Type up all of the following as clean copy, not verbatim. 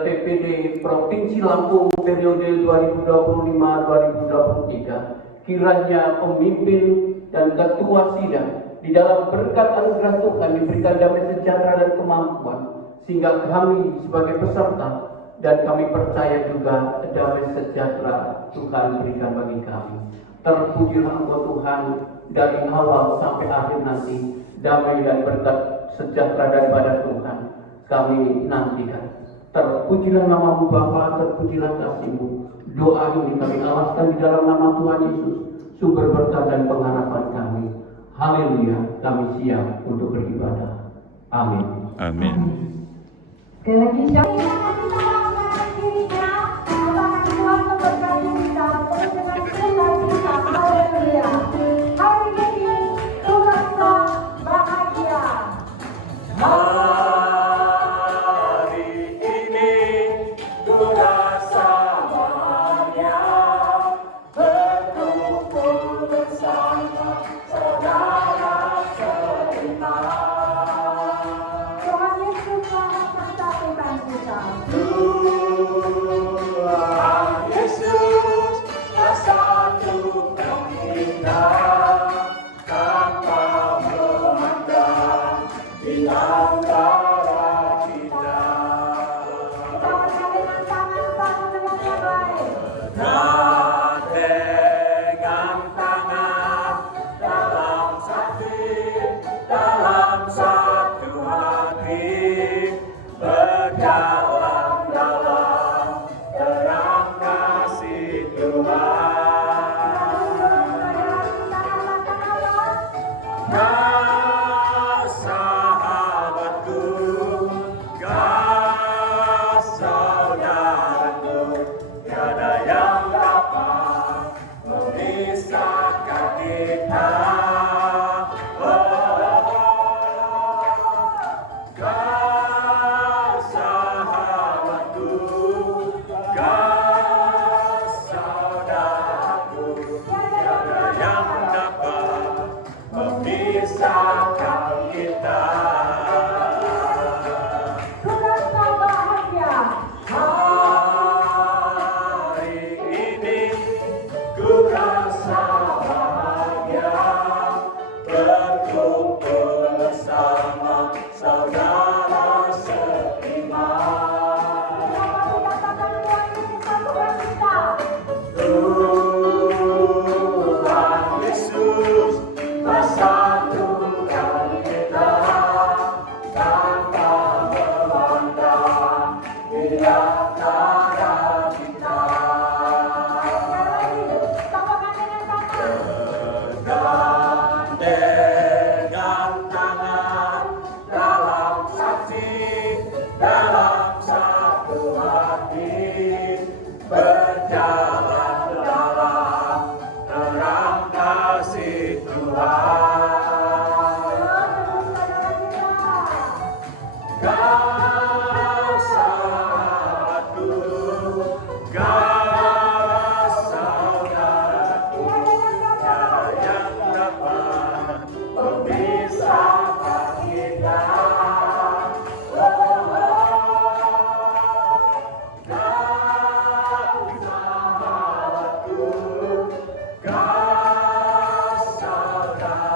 LPPD Provinsi Lampung periode 2025-2023, kiranya pemimpin dan ketua sidang di dalam berkat anugerah Tuhan diberikan damai sejahtera dan kemampuan, sehingga kami sebagai peserta dan kami percaya juga damai sejahtera Tuhan berikan bagi kami. Terpujilah Engkau Tuhan dari awal sampai akhir nanti, damai dan berkat sejahtera daripada Tuhan kami nantikan. Terpujilah nama-Mu Bapa, terpujilah kasih-Mu. Doa ini kami alaskan di dalam nama Tuhan Yesus, sumber berkat dan pengharapan kami. Haleluya, kami siap untuk beribadah. Amin. Amin. Sekali lagi siapa dirinya, apakah Tuhan memberkati kita penuh dengan sukacita. Haleluya. Hari ini Tuhan bahagia. Hari ini ku rasa bahagia, berkumpul bersama saudara seiman. Tuhan Yesus telah menyatukan kita. Tuhan Yesus bersatukan kita tanpa memandang di antara kita. Kita bergandengan tangan satu dengan yang lain. Dengan tangan dalam satu hati, berjalan dalam terang kasih Tuhan. Sahabatku, saudaraku, tiada yang dapat memisahkan kita. Sahabatku, saudaraku, tiada yang dapat memisahkan kita. Kurasa bahagia. Hari ini ku rasa bahagia, berkumpul bersama saudara seiman. Tuhan Yesus bersatukan kita tanpa memandang di antara kita. Bergandengan tangan dalam satu hati, berjalan dalam terang kasih Tuhan. Sahabatku, saudaraku, tiada yang dapat memisahkan kita. Sahabatku, saudaraku,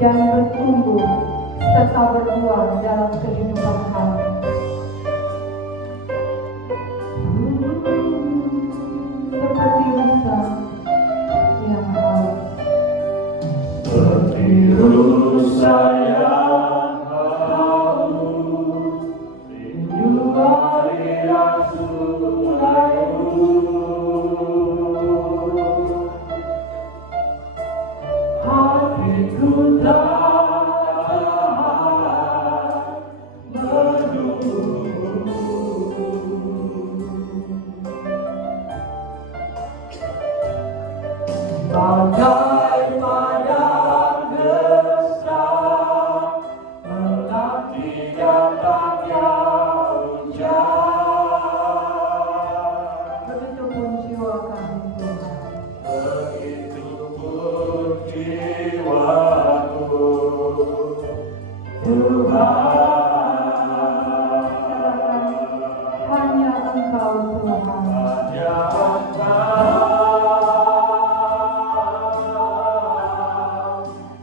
dan bertumbuh serta berbuah dalam kehidupan kami. Seperti rusa yang haus. Seperti rusa yang haus, rindu aliran sungaimu. Hatiku tak tahan menunggu. Bagai padang desah menanti datangnya hujan. Begitupun jiwa kami Tuhan. Begitupun jiwaku, Tuhan. Hanya Engkau Tuhan. Hanya Engkau,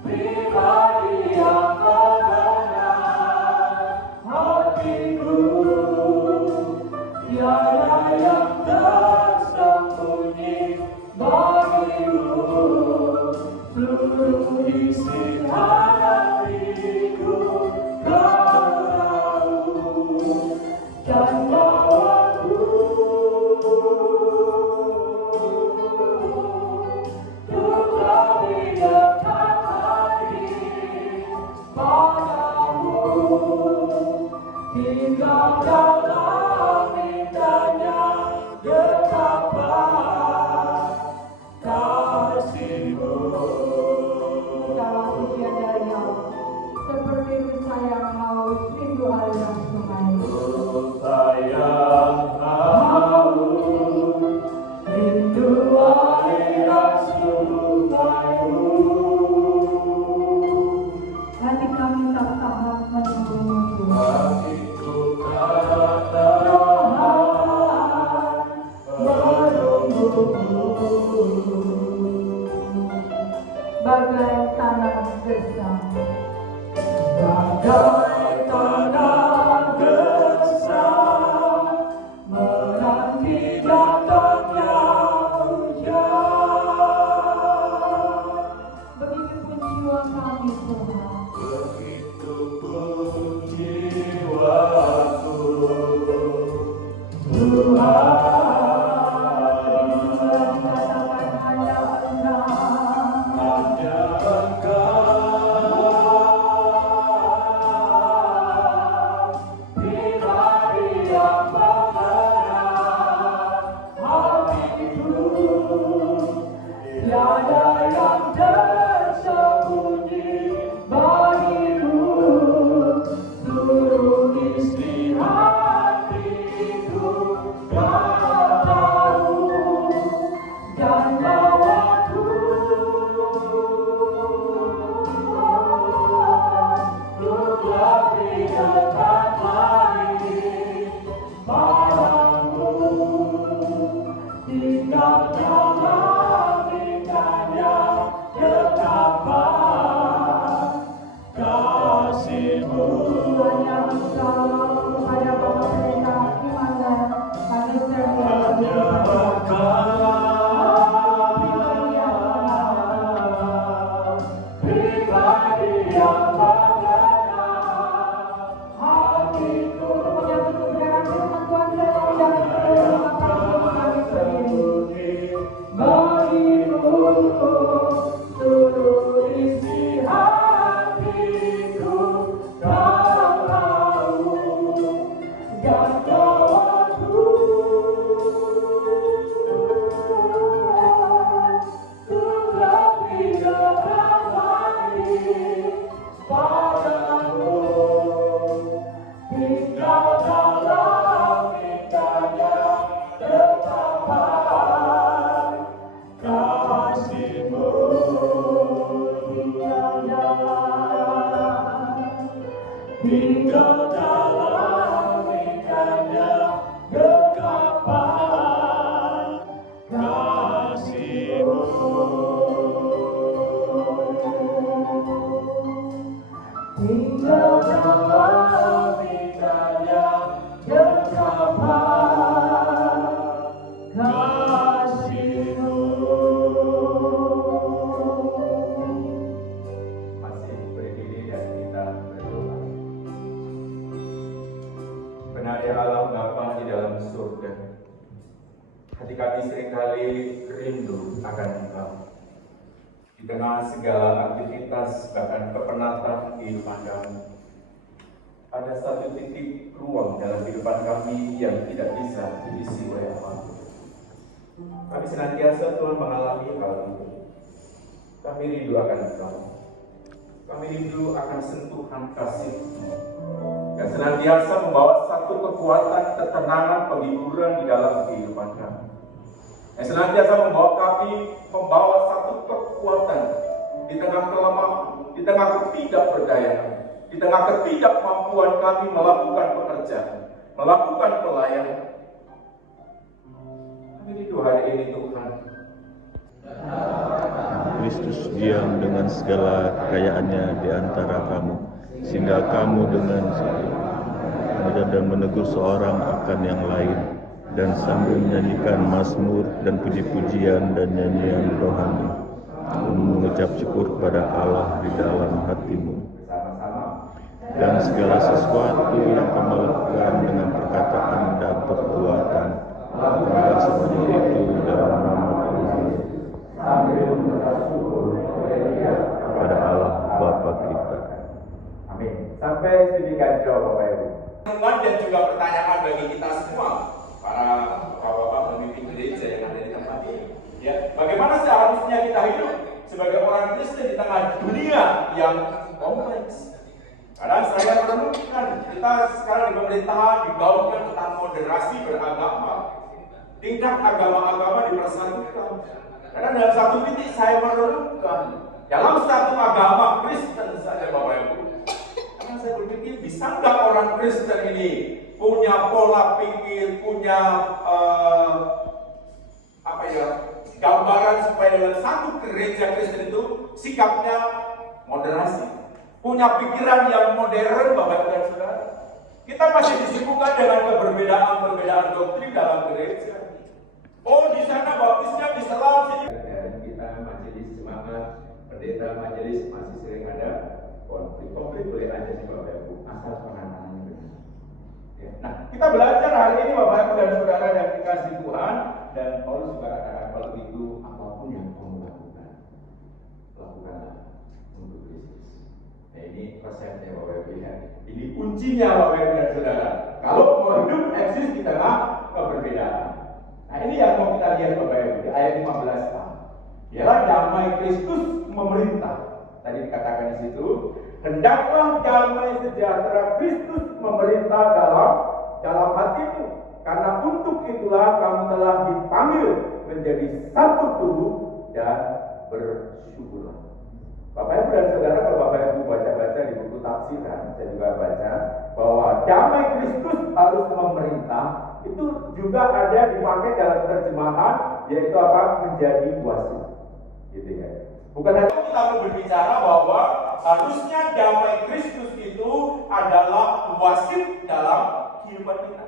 pribadi yang mengenal hatiku. Tiada yang tersembunyi bagimu, seluruh isi hatiku Kau tahu, dan bawaku untuk lebih dekat lagi padamu, tinggal dalam indahnya betapa kasih-Mu. Dalam pujian dari Allah, seperti rusa yang haus rindu aliran sungai. Rusa yang haus, rindu aliran sungaimu. Hati kami tak tahan menunggu-Mu Tuhan. Hatiku tak tahan menunggu-Mu. Bagai tanah gersang, Bagai tanah gersang menanti datangnya hujan. begitupun jiwa kami Tuhan. Begitupun jiwaku, Tuhan. Dikatakan hanya Engkau, Hanya Engkau, pribadi yang mengenal hatiku. Tiada yang tersembunyi bagimu, seluruh isi hatiku Kau tahu, dan bawaku untuk lebih dekat lagi padamu, tinggal dalam indahnya getapan kasih-Mu. hanya Engkau kepada Bapa mereka di mana kami Hanya pribadi yang mengenal hatiku. Bagimu seluruh isi hatiku Kau tahu, dan bawaku untuk lebih dekat lagi padamu, tinggal dalam indahnya getapan kasih-Mu. Tinggal dalam indahnya getapan kasih-Mu. tinggal dalam indahnya dekapan kasih-Mu. Masih berdiri dan kita berdoa. Benar ya Allah Bapa di dalam surga, hati kami seringkali rindu akan Engkau. Di tengah segala aktivitas, bahkan kepenatan kehidupan kami, ada satu titik ruang dalam kehidupan kami yang tidak bisa diisi oleh apapun. Kami senantiasa Tuhan mengalami hal itu. Kami rindu akan Engkau. Kami rindu akan sentuhan kasih-Mu yang senantiasa membawa satu kekuatan, ketenangan, penghiburan di dalam kehidupan kami. Yang senantiasa membawa satu kekuatan di tengah kelemahan, di tengah ketidakberdayaan, di tengah ketidakmampuan kami melakukan pekerjaan, melakukan pelayanan. Kami rindu hari ini Tuhan. Kristus diam dengan segala kekayaannya di antara kamu, sehingga kamu dengan mengajar dan menegur seorang akan yang lain, dan sambil menyanyikan mazmur dan puji-pujian dan nyanyian rohani, mengucap syukur kepada Allah di dalam hatimu. Dan segala sesuatu yang kamu lakukan dengan perkataan dan perbuatan, lakukanlah semuanya itu dalam nama Tuhan, Sambil mengucap syukur kepada Allah Bapa kita. Amin. Sampai sedemikian jauh Bapak Ibu. Dan juga pertanyaan bagi kita semua, para bapak-bapak pemimpin gereja yang ada di tempat ini. Ya, bagaimana seharusnya kita hidup sebagai orang Kristen di tengah dunia yang kompleks? Kadang saya merenungkan, kita sekarang di pemerintahan digaungkan tentang moderasi beragama, tingkat agama-agama dipersatukan. Karena dalam satu titik saya merenungkan, dalam satu agama Kristen saja Bapak Ibu, karena saya berpikir, bisa nggak orang Kristen ini punya pola pikir, punya gambaran supaya dalam satu gereja Kristen itu sikapnya moderasi, punya pikiran yang modern, Bapak Ibu dan Saudara. Kita masih disibukkan dengan perbedaan doktrin dalam gereja. Oh, di sana baptisnya di Islam, sini. Dan kita majelis semangat, pendeta majelis masih sering ada konflik boleh aja sih Bapak Ibu, asal penanganannya benar. Ya. Nah, kita belajar hari ini Bapak Ibu dan Saudara yang dikasih Tuhan, dan Paulus juga katakan kalau itu apapun yang kamu lakukan, lakukanlah untuk Kristus. Nah, ini resepnya Bapak Ibu ya. Ini kuncinya Bapak Ibu dan Saudara. Kalau mau hidup eksis di tengah keberbedaan. Nah, ini yang mau kita lihat Bapak Ibu di ayat 15a. Ialah damai Kristus memerintah. Tadi dikatakan di situ, hendaklah damai sejahtera Kristus memerintah dalam hatimu, karena untuk itulah kamu telah dipanggil menjadi satu tubuh dan bersyukurlah. Bapak Ibu dan Saudara, kalau Bapak Ibu baca-baca di buku tafsiran, saya juga baca bahwa damai Kristus harus memerintah, itu juga ada dipakai dalam terjemahan, yaitu apa? Menjadi wasit. Gitu ya. Bukan hanya kita berbicara bahwa harusnya damai Kristus itu adalah wasit dalam kehidupan kita.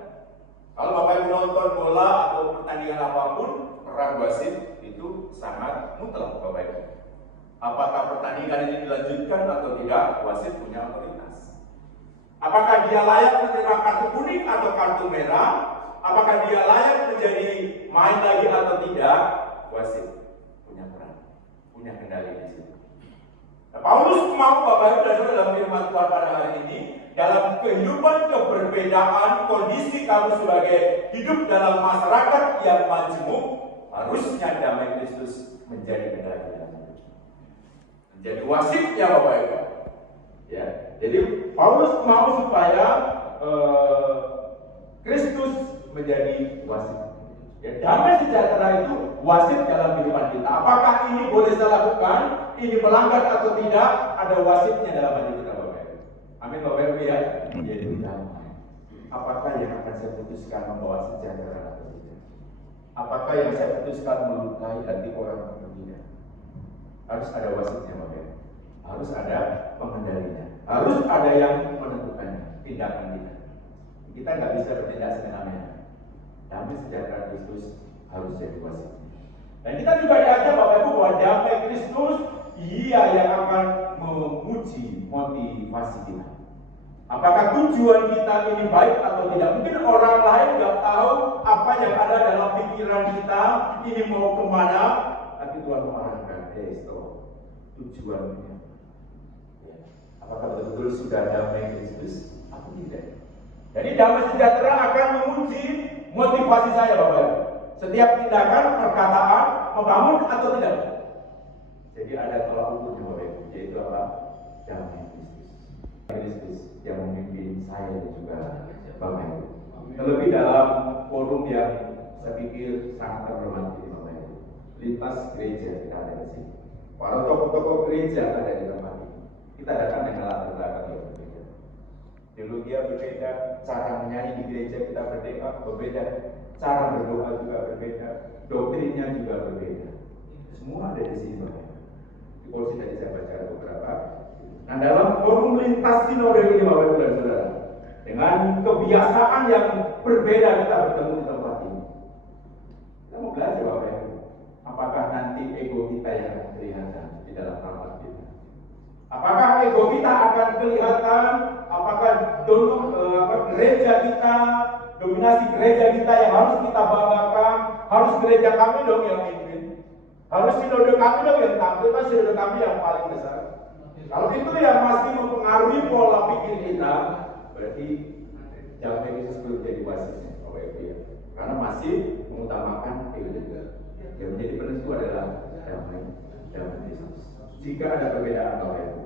Kalau Bapak Ibu nonton bola atau pertandingan apapun, peran wasit itu sangat mutlak Bapak Ibu. Apakah pertandingan ini dilanjutkan atau tidak, wasit punya otoritas. Apakah dia layak menerima kartu kuning atau kartu merah? Apakah dia layak menjadi main lagi atau tidak? Wasit punya peran, punya kendali di situ. Nah, Paulus mau Bapak Ibu dan Saudara dalam firman Tuhan pada hari ini, dalam kehidupan keberbedaan kondisi kamu sebagai hidup dalam masyarakat yang majemuk, harusnya damai Kristus menjadi kendali dalam hidup. Menjadi wasitnya Bapak Ibu. Ya, jadi Paulus mau supaya Kristus menjadi wasit. Ya, damai sejahtera itu wasit dalam kehidupan kita. Apakah ini boleh saya lakukan? Ini melanggar atau tidak? Ada wasitnya dalam hidup kita, Bapak Ibu. Amin, Bapak Ibu ya. Jadi damai. Apakah yang akan saya putuskan membawa sejahtera atau tidak? Apakah yang saya putuskan melukai hati orang atau tidak? Harus ada wasitnya, Bapak Ibu. harus ada pengendalinya, harus ada yang menentukannya, tindakan kita. Kita nggak bisa bertindak semena-mena. Damai sejahtera Kristus harus jadi wasit. Dan kita juga diajar Bapak Ibu bahwa damai Kristus ia yang akan menguji motivasi kita. Apakah tujuan kita ini baik atau tidak? Mungkin orang lain nggak tahu apa yang ada dalam pikiran kita, ini mau kemana, tapi Tuhan mengarahkan, stop, tujuannya. Ya. Apakah betul-betul sudah damai Kristus? Atau tidak? Jadi damai sejahtera akan menguji motivasi saya Bapak Ibu. Setiap tindakan, perkataan, membangun atau tidak. Jadi ada tolak ukurnya Bapak Ibu, yaitu apa? Damai Kristus yang memimpin saya dan juga Bapak Ibu. Terlebih dalam forum yang saya pikir sangat terhormat ini Bapak Ibu. Lintas gereja kita ada di sini. Para tokoh-tokoh gereja ada di tempat ini. Kita datang dengan latar belakang yang berbeda. Teologi berbeda, cara menyanyi di gereja kita berbeda, cara berdoa juga berbeda, doktrinnya juga berbeda. Semua ada di sini Bapak Ibu. Di kursi tadi saya baca beberapa. Nah dalam forum lintas sinode ini Bapak Ibu dan Saudara, dengan kebiasaan yang berbeda kita bertemu di tempat ini. Kita mau belajar Bapak Ibu, apakah nanti ego kita yang akan kelihatan di dalam rapat kita? Apakah ego kita akan kelihatan? Apakah gereja kita, dominasi gereja kita yang harus kita banggakan, harus gereja kami dong yang mimpin, harus sinode kami dong yang tampil, kan sinode kami yang paling besar. Kalau itu yang masih mempengaruhi pola pikir kita, berarti damai Kristus belum jadi wasitnya, Bapak Ibu ya. Karena masih mengutamakan ego juga. Yang menjadi penentu adalah damai Kristus. Jika ada perbedaan Bapak Ibu,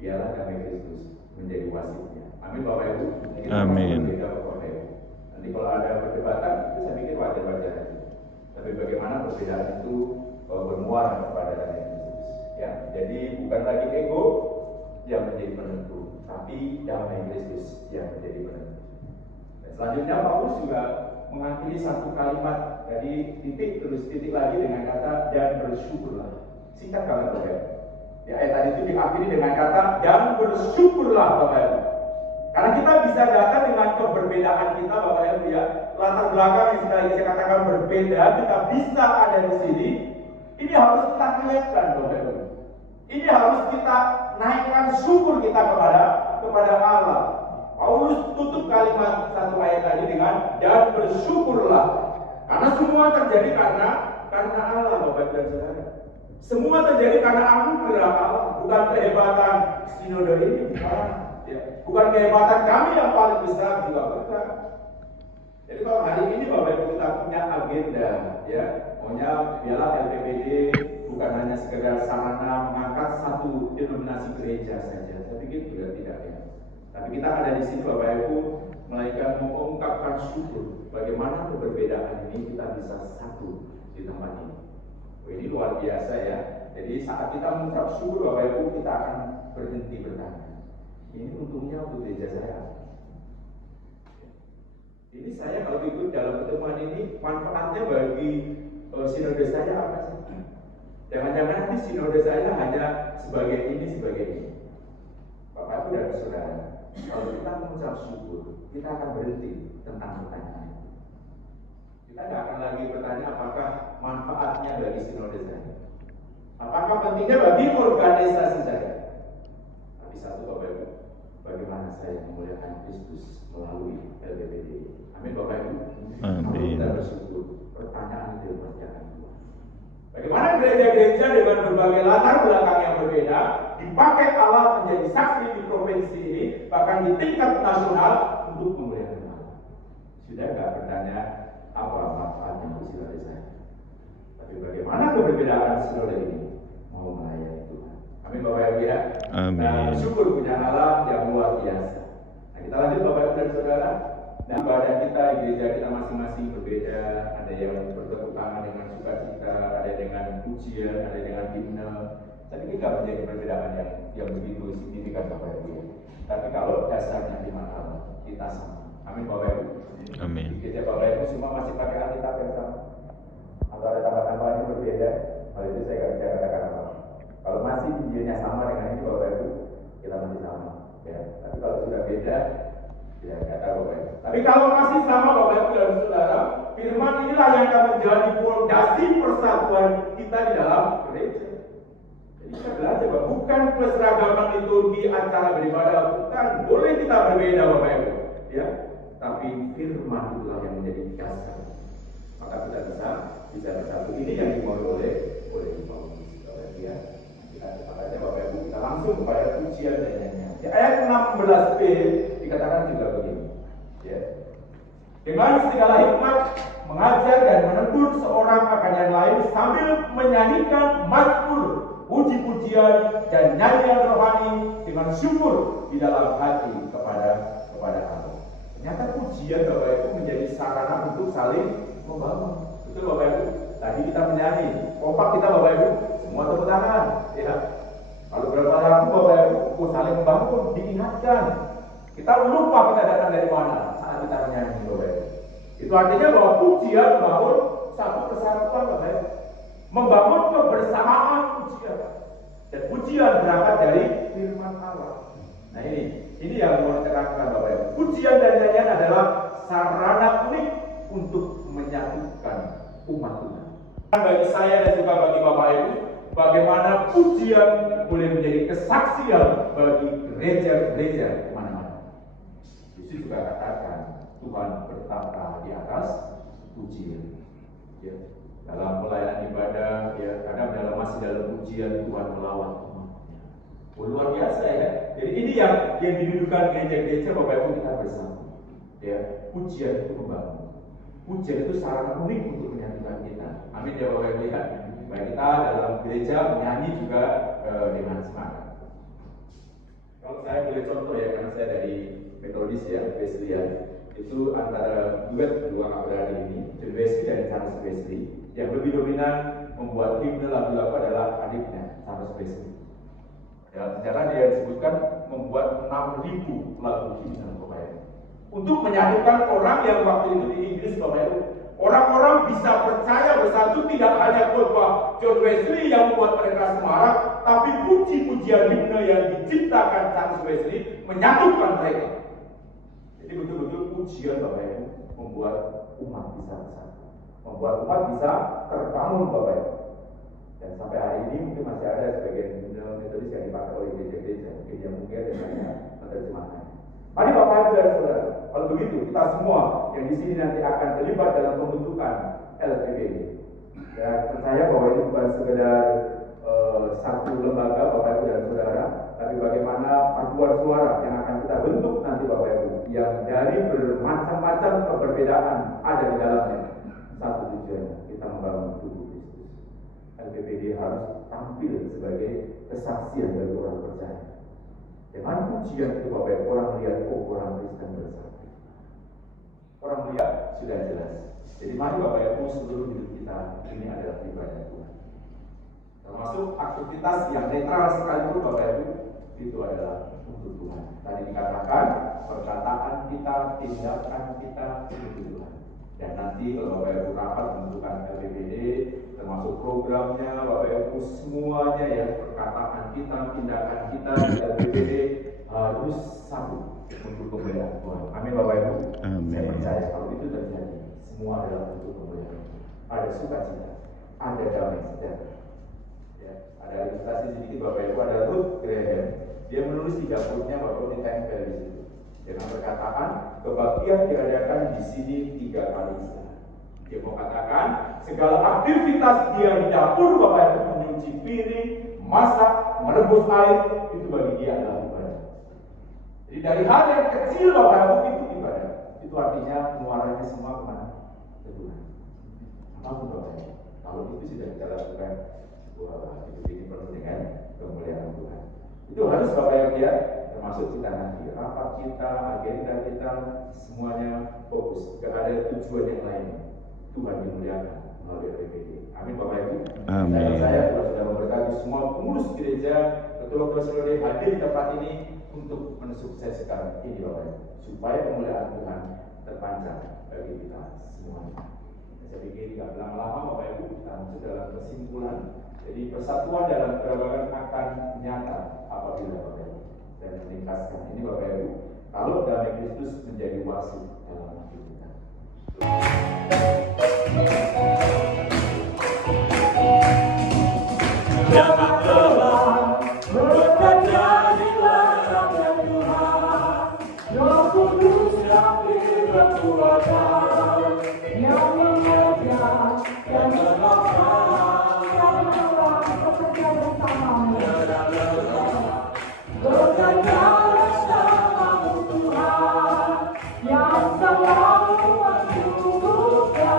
biarlah damai Kristus menjadi wasitnya. Amin Bapak Ibu. Amin. Nanti kalau ada perdebatan, itu saya pikir wajar-wajar aja. Tapi bagaimana perbedaan itu bermuara kepada damai Kristus. Ya, jadi bukan lagi ego yang menjadi penentu, tapi damai Kristus yang menjadi penentu. Dan selanjutnya Paulus juga mengakhiri satu kalimat dari titik terus titik lagi dengan kata dan bersyukurlah. Singkat banget Bapak Ibu. Ya, ayat tadi itu diakhiri dengan kata dan bersyukurlah Bapak Ibu. Karena kita bisa datang dengan keberbedaan kita Bapak Ibu ya. Latar belakang yang sudah saya katakan berbeda, kita bisa ada di sini. Ini harus kita kelihatan Bapak Ibu. Ini harus kita naikkan syukur kita kepada Allah. Paulus tutup kalimat satu ayat tadi dengan dan bersyukurlah. Karena semua terjadi karena Allah Bapak dan Saudara. Semua terjadi karena anugerah Allah, bukan kehebatan sinode ini, bukan kehebatan kami yang paling besar juga bukan. Jadi kalau hari ini Bapak Ibu kita punya agenda, ya, maunya biarlah LPPD bukan hanya sekedar sarana mengangkat satu denominasi gereja saja. Saya pikir juga tidak ya. Tapi kita ada di sini Bapak Ibu, melainkan mengungkapkan syukur bagaimana keberbedaan ini kita bisa satu di tempat ini. Ini luar biasa ya. Jadi saat kita mengucap syukur Bapak Ibu, kita akan berhenti bertanya. Ini untungnya untuk gereja saya. Ini saya kalau ikut dalam pertemuan ini manfaatnya bagi sinode saya apa sih? Jangan-jangan nanti sinode saya hanya sebagai ini. Bapak Ibu dan Saudara, kalau kita mengucap syukur, kita akan berhenti tentang pertanyaan. Kita tidak akan lagi bertanya apakah manfaatnya bagi sinode saya, apakah pentingnya bagi organisasi saya. Tapi satu Bapak Ibu, bagaimana saya memuliakan Kristus melalui LPPD. Amin Bapak Ibu. Amin. Kita bersyukur. Pertanyaan itu pasti akan keluar. Bagaimana gereja-gereja dengan berbagai latar belakang yang berbeda dipakai Allah menjadi saksi di provinsi ini, bahkan di tingkat nasional untuk memuliakan Allah. Sudah nggak bertanya apa manfaatnya untuk sinode saya, tapi bagaimana keberbedaan sinode ini mau melayani Tuhan. Amin Bapak Ibu ya. Amin. Nah, syukur punya Allah yang luar biasa. Nah, kita lanjut Bapak Ibu dan Saudara. Nah, ibadah kita di gereja kita masing-masing berbeda. Ada yang bertepuk tangan dengan sukacita, ada dengan pujian, ada dengan himne. Tapi ini nggak menjadi perbedaan yang begitu signifikan Bapak Ibu. Tapi kalau dasarnya di mana Allah, kita sama. Amin Bapak Ibu. Amin. Di gereja Bapak Ibu semua masih pakai Alkitab yang sama. Atau ada tambah-tambahan yang berbeda, hal itu saya nggak bisa katakan apa. Kalau masih Injilnya sama dengan ini Bapak Ibu, kita masih sama. Ya. Tapi kalau sudah beda, ya nggak tahu Bapak Ibu. Tapi kalau masih sama Bapak Ibu dan Saudara, firman inilah yang akan menjadi fondasi persatuan kita di dalam gereja. Jadi kita belajar bahwa bukan keseragaman liturgi acara beribadah, bukan. Boleh kita berbeda Bapak Ibu, ya. Tapi firman itulah yang menjadi dasar. Maka kita bisa bersatu. Ini yang dimau oleh Paulus. Ya. Kita cepat aja Bapak Ibu, kita langsung kepada pujian dan nyanyian. Di ayat 16b dikatakan juga begini. Ya. Dengan segala hikmat mengajar dan menegur seorang akan yang lain sambil menyanyikan mazmur, puji-pujian dan nyanyian rohani dengan syukur di dalam hati kepada Allah. Ternyata pujian Bapak Ibu menjadi sarana untuk saling membangun. Betul Bapak Ibu? Tadi kita menyanyi, kompak kita Bapak Ibu, semua tepuk tangan. Ya. Kalau berapa lagu Bapak Ibu saling membangun, diingatkan. Kita lupa kita datang dari mana saat kita menyanyi Bapak Ibu. Itu artinya bahwa pujian membangun satu kesatuan Bapak Ibu, membangun kebersamaan pujian. Dan pujian berangkat dari firman Allah. Nah ini yang mau diterangkan Bapak Ibu. Pujian dan nyanyian adalah sarana unik untuk menyatukan umat Tuhan. Bagi saya dan juga bagi Bapak Ibu, bagaimana pujian boleh menjadi kesaksian bagi gereja-gereja mana-mana. Yesus juga katakan Tuhan bertata di atas pujian. Ya. Dalam pelayanan ibadah, ya, kadang masih dalam pujian Tuhan melawat umatnya. Luar biasa ya. Jadi ini yang didudukan gereja-gereja Bapak Ibu kita bersama. Ya, pujian itu membangun. Pujian itu sarana unik untuk menyatukan kita. Amin ya Bapak Ibu ya. Baik kita dalam gereja menyanyi juga dengan semangat. Kalau saya boleh contoh ya, karena saya dari Metodis ya, Wesleyan, itu antara duet dua abradir ini, John Wesley dan Charles Wesley. Yang lebih dominan membuat himne lagu-lagu adalah adiknya, Charles Wesley. Dalam sejarah dia disebutkan membuat 6.000 lagu himne Bapak Ibu. Untuk menyatukan orang yang waktu itu di Inggris Bapak Ibu. Orang-orang bisa percaya bersatu tidak hanya khotbah John Wesley yang membuat mereka semarak, tapi puji-pujian himne yang diciptakan Charles Wesley menyatukan mereka. Jadi betul-betul pujian Bapak Ibu membuat umat bisa bersatu, membuat umat bisa terbangun Bapak Ibu. Dan sampai hari ini mungkin masih ada sebagian himne Metodis yang dipakai oleh gereja-gereja, mungkin yang mungkin dan banyak menerjemahkan. Mari Bapak Ibu dan Saudara, kalau begitu kita semua yang di sini nanti akan terlibat dalam pembentukan LPBD. Ya, percaya bahwa ini bukan sekedar satu lembaga Bapak Ibu dan Saudara, tapi bagaimana paduan suara yang akan kita bentuk nanti Bapak Ibu, yang dari bermacam-macam perbedaan ada di dalamnya. Satu tujuan, kita membangun tubuh Kristus. LPBD harus tampil sebagai kesaksian dari orang percaya. Dengan pujian itu Bapak Ibu, orang melihat, oh orang Kristen bersatu. Orang melihat sudah jelas. Jadi mari Bapak Ibu, seluruh hidup kita ini adalah ibadah Tuhan. Termasuk aktivitas yang netral sekalipun Bapak Ibu, itu adalah untuk Tuhan. Tadi dikatakan, perkataan kita, tindakan kita untuk Tuhan. Dan nanti kalau Bapak Ibu rapat menentukan LPBD, termasuk programnya, Bapak Ibu semuanya ya, perkataan kita, tindakan kita di LPBD harus satu untuk kemuliaan Tuhan. Amin Bapak Ibu. Amin. Saya percaya kalau itu terjadi, semua adalah untuk kemuliaan. Ada sukacita, ada damai sejahtera. Ya, ada ilustrasi sedikit Bapak Ibu, ada Ruth Graham. Dia menulis 3 bukunya Bapak Ibu ditempel di situ. Dengan perkataan, kebaktian diadakan di sini 3 kali setengah. Dia mau katakan, segala aktivitas dia di dapur Bapak Ibu, mencuci piring, masak, merebus air, itu bagi dia adalah ibadah. Jadi dari hal yang kecil Bapak Ibu itu ibadah. Itu artinya muaranya semua kemana? Ke Tuhan. Apapun Bapak Ibu, kalau itu sudah kita lakukan, wah hidup ini penuh dengan kemuliaan Tuhan. Itu harus Bapak Ibu ya, termasuk kita nanti rapat kita, agenda kita, semuanya fokus. Gak ada tujuan yang lain. Tuhan dimuliakan melalui LPBD. Amin Bapak Ibu. Amin. Saya sudah memberkati semua pengurus gereja, ketua-ketua saudara hadir di tempat ini untuk mensukseskan ini Bapak Ibu, supaya kemuliaan Tuhan terpanjang bagi kita semuanya. Saya pikir tidak lama-lama Bapak Ibu, kita masuk dalam kesimpulan Jadi persatuan dalam keragaman akan nyata apabila Bapak Ibu dan meningkatkan. Ini Bapak Ibu, kalau damai Kristus menjadi wasit dalam hidup kita. Jangan lelah bekerja di ladang Tuhan, Roh Kudus yang berkuasa, yang mengajar dan menolong, Jangan lelah bekerja bersama. jangan lelah bekerja bersamamu Tuhan, yang selalu mencukupkan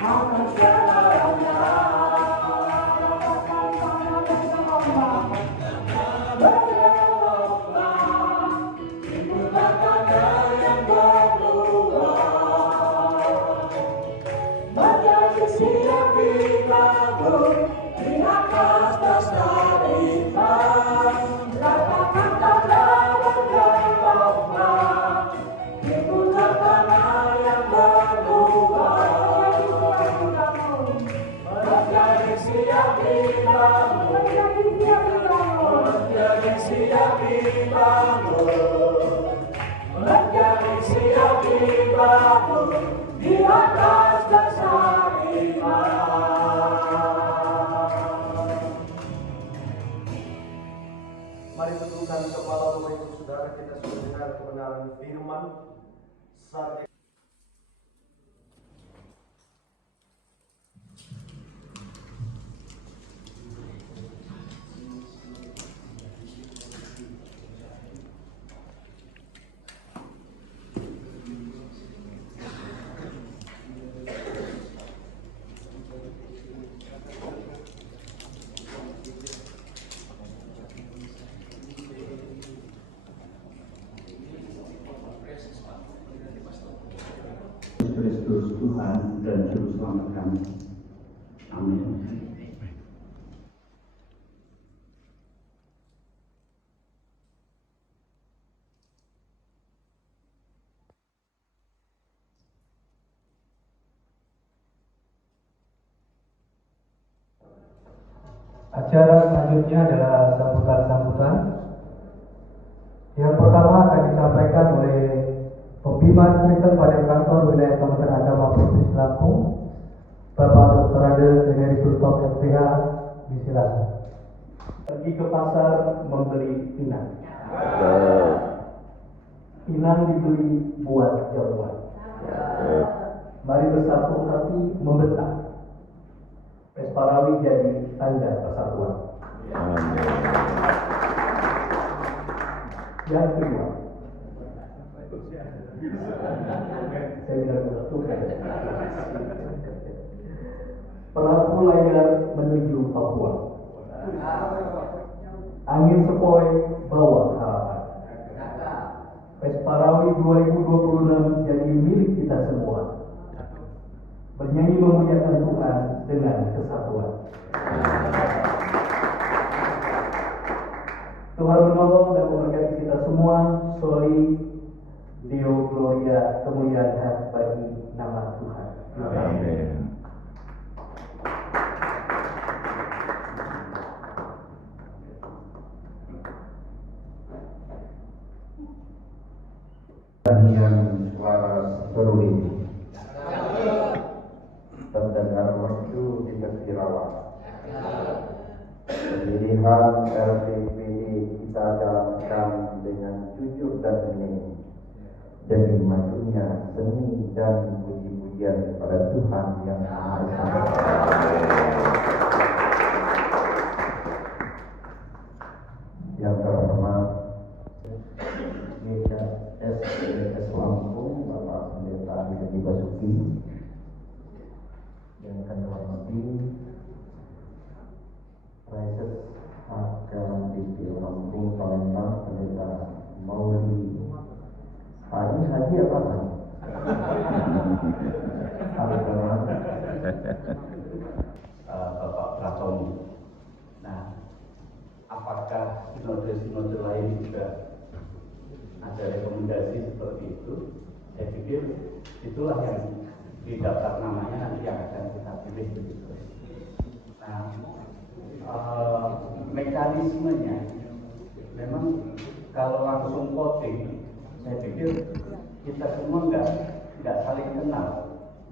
akan segalanya. Di atas dasar iman. Mari tundukkan kepala Bapak Ibu Saudara, kita sudah dengar kebenaran firman. Saat Kristus Tuhan dan Juru Selamat kami. Amin. Acara selanjutnya adalah sambutan-sambutan. Yang pertama akan disampaikan oleh Pembimas Kristen pada kantor wilayah Kementerian Agama Provinsi Lampung, Bapak Dr. Andes Emeritus Dr. FPH, disilakan. Pergi ke pasar membeli pinang. Pinang dibeli buat jamuan. Mari bersatu hati membentang. Pesparawi jadi tanda persatuan. Yang kedua, saya bilang Tuhan, perahu layar menuju Papua. Angin sepoi bawa harapan. Pesparawi 2026 jadi milik kita semua. Bernyanyi memuliakan Tuhan dengan kesatuan. Tuhan menolong dan memberkati kita semua. Soli Deo Gloria, kemuliaan bagi nama Tuhan. Amin. Yang suara seruling terdengar merdu di tepi rawa. Pemilihan LPPD kita jalankan dengan jujur dan benih demi majunya seni dan puji-pujian kepada Tuhan yang Maha Esa. Yang terhormat GKS Lampung, Bapak Pendeta Haji Basuki, yang kami hormati Praises HKBP Lampung Palembang, Pendeta Mauli. Pak ini haji apa kan? Bapak Pratoni. Nah, apakah sinode-sinode lain juga ada rekomendasi seperti itu? Saya pikir itulah yang di daftar namanya nanti yang akan kita pilih begitu. Mekanismenya memang kalau langsung voting, saya pikir kita semua nggak saling kenal,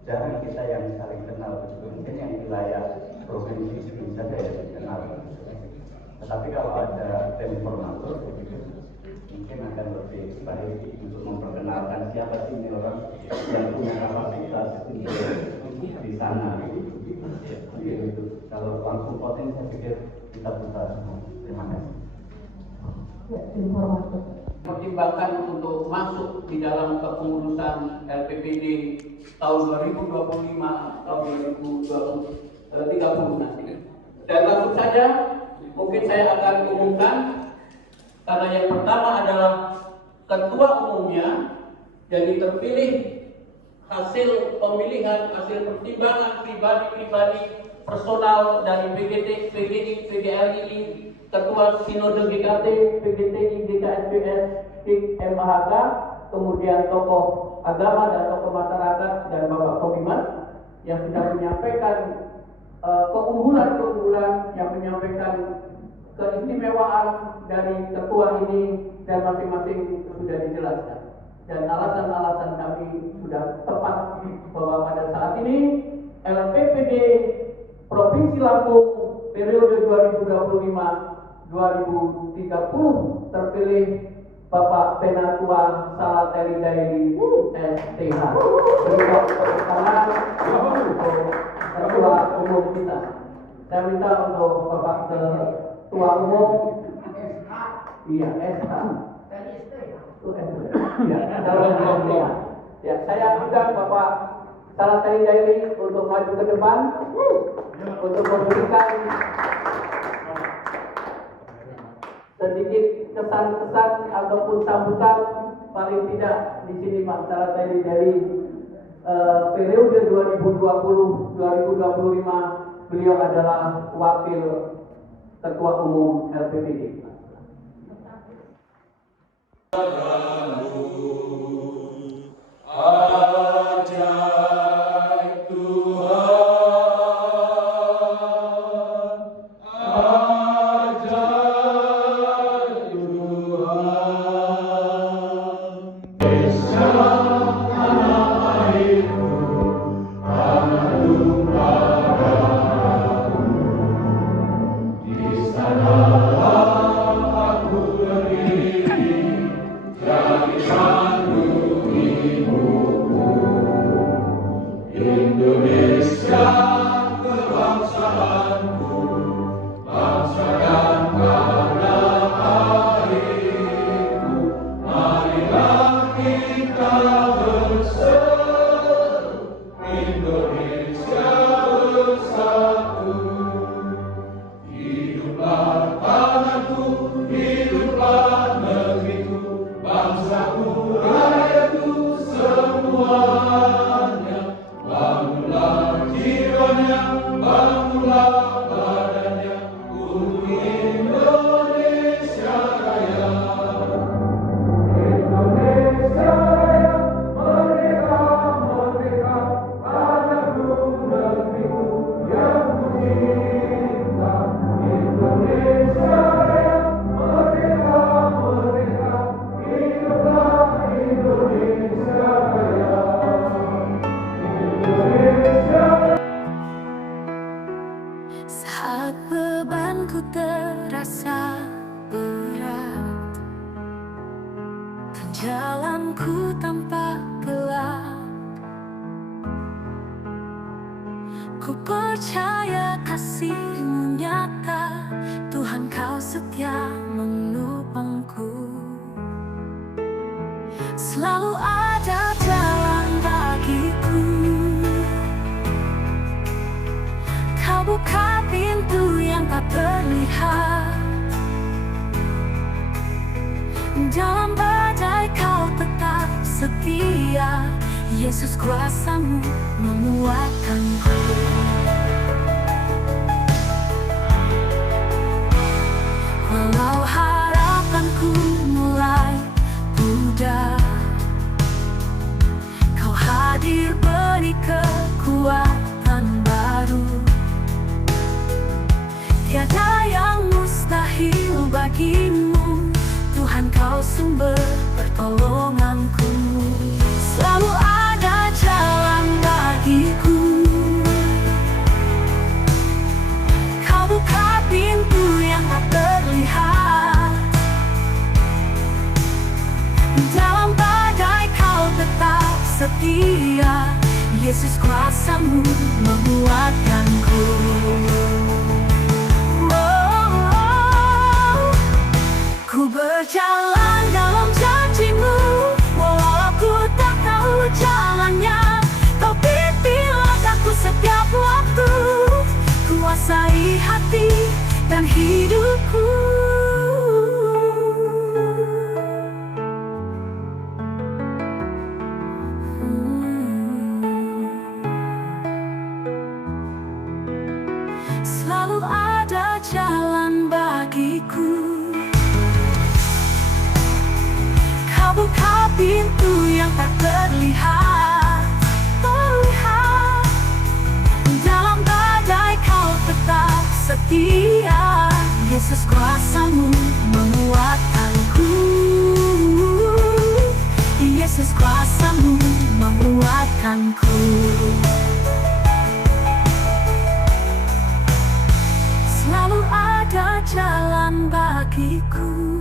jarang kita yang saling kenal, mungkin yang wilayah provinsi itu saja yang dikenal. Tetapi kalau ada tim formatur, saya pikir mungkin akan lebih baik untuk memperkenalkan siapa sih ini orang yang punya kapasitas di sana. Gitu. Kalau langsung voting, saya pikir kita putar semua. Terima kasih. Ya, informatif. Pertimbangkan untuk masuk di dalam kepengurusan LPPD tahun 2025 tahun 2030 nanti. Dan langsung saja mungkin saya akan umumkan, karena yang pertama adalah ketua umumnya, jadi terpilih hasil pemilihan, hasil pertimbangan pribadi personal dari PGT, PGI, PGRI, Ketua Sinode GKT, PGTI, GKSPS, KIK, MAHK, kemudian tokoh agama dan tokoh masyarakat dan Bapak Komimas yang sudah menyampaikan keunggulan-keunggulan, yang menyampaikan keistimewaan dari ketua ini, dan masing-masing sudah dijelaskan. Dan alasan-alasan kami sudah tepat bahwa pada saat ini LPPD Provinsi Lampung periode 2025-2030 terpilih Bapak Penatua Salateri Daily STH. Berikan tepuk tangan untuk Ketua Umum kita. Saya minta untuk Bapak Ketua Umum, iya SH. Ya, saya undang Bapak Salateri Daily untuk maju ke depan untuk memberikan sedikit kesan-kesan ataupun sambutan, paling tidak di sini Pak Salateri dari periode 2020-2025 beliau adalah wakil Ketua Umum LPPD. Saat bebanku terasa berat, jalanku tampak gelap, ku percaya kasih-Mu nyata, Tuhan Kau setia menopangku. Selalu ada jalan bagiku, Kau buka pintu yang tak terlihat. Dalam badai Kau tetap setia, Yesus kuasa-Mu menguatkanku. Walau harapanku mulai pudar, Kau hadir beri kekuatan baru. sumber pertolonganku. Selalu ada jalan bagiku. Kau buka pintu yang tak terlihat. Dalam badai kau tetap setia. Yesus, kuasa-Mu menguatkanku. Ku berjalan dalam janji-Mu, walau aku tak tahu jalannya. Kau pimpin langkahku setiap waktu, kuasai hati dan hidupku. Selalu ada jalan bagiku. Kau buka pintu yang tak terlihat. Dalam badai kau tetap setia. Yesus, kuasa-Mu menguatkanku. Yesus, kuasa-Mu menguatkanku. Selalu ada jalan bagiku.